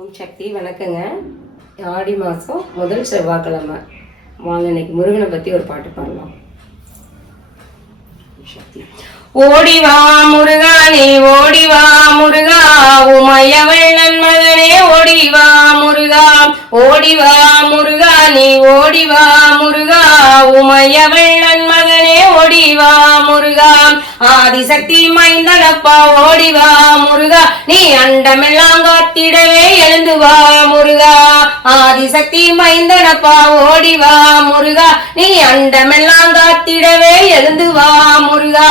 ஓம் சக்தி வணக்கங்க. ஆடி மாதம் முதல் செவ்வாய்க்கிழமை. வாங்க இன்னைக்கு முருகனை பற்றி ஒரு பாட்டு பாடலாம். சக்தி ஓடிவா முருகா, நீ ஓடிவா முருகா, உமையவள் நன்மகனே ஓடிவா முருகா, ஓடிவா முருகா, நீ ஓடிவா முருகா, உமையவள் நன்மகனே ஓடிவா முருகா, ஆதிசக்தி மைந்தனப்பா ஓடிவா முருகா, நீ அண்டமெல்லாம் காத்திடவே எழுந்து வா முருகா, ஆதிசக்தி மைந்தனப்பா ஓடிவா முருகா, நீ அண்டமெல்லாம் காத்திடவே எழுந்து வா முருகா,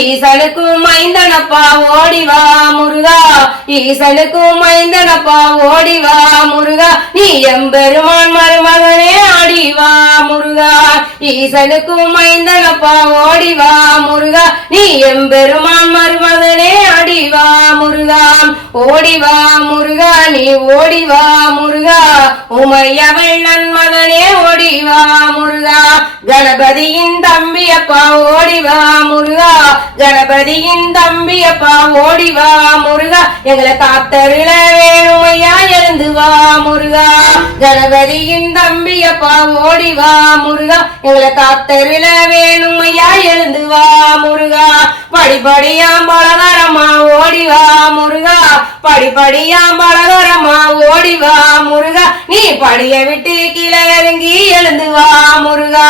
ஈசனுக்கும் மைந்தனப்பா ஓடிவா முருகா, ஈசனுக்கும் மைந்தனப்பா ஓடிவா முருகா, நீ எம்பெருமான் மருமகனே ஆடிவா முருகா, ஈசனுக்கும் மைந்தனப்பா ஓடிவா முருகா, நீ எம்பெருமான் மருமகனே ஆடிவா முருகா, ஓடிவா முருகா, நீ ஓடிவா முருகா, உமையவள் நன்மகனே ஓடிவா முருகா, கணபதியின் தம்பியப்பா ஓடிவா முருகா, கணபதியின் தம்பியப்பா ஓடிவா முருகா, எங்களை காத்தருள வேணும் ஐயா எழுந்து வா முருகா, கணபதியின் தம்பியப்பா ஓடிவா முருகா, எங்களை காத்தருள வேணும் ஐயா எழுந்து வா முருகா, படிப்படியாம் பலகரமா ஓடிவா முருகா, படிப்படியாம் பலகரமா ஓடிவா முருகா, நீ படிய விட்டு கீழே இறங்கி எழுந்து வா முருகா,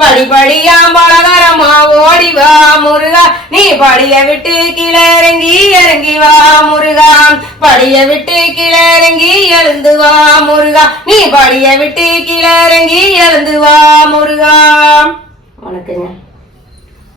படிப்படியாம் பலகரமா ஓடிவா முருகா, நீ படிய விட்டு கீழே இறங்கி வா முருகா, படிய விட்டு கீழே இறங்கி எழுந்து வா முருகா, நீ படிய விட்டு கீழே இறங்கி எழுந்து வா முருகா. வணக்கங்க.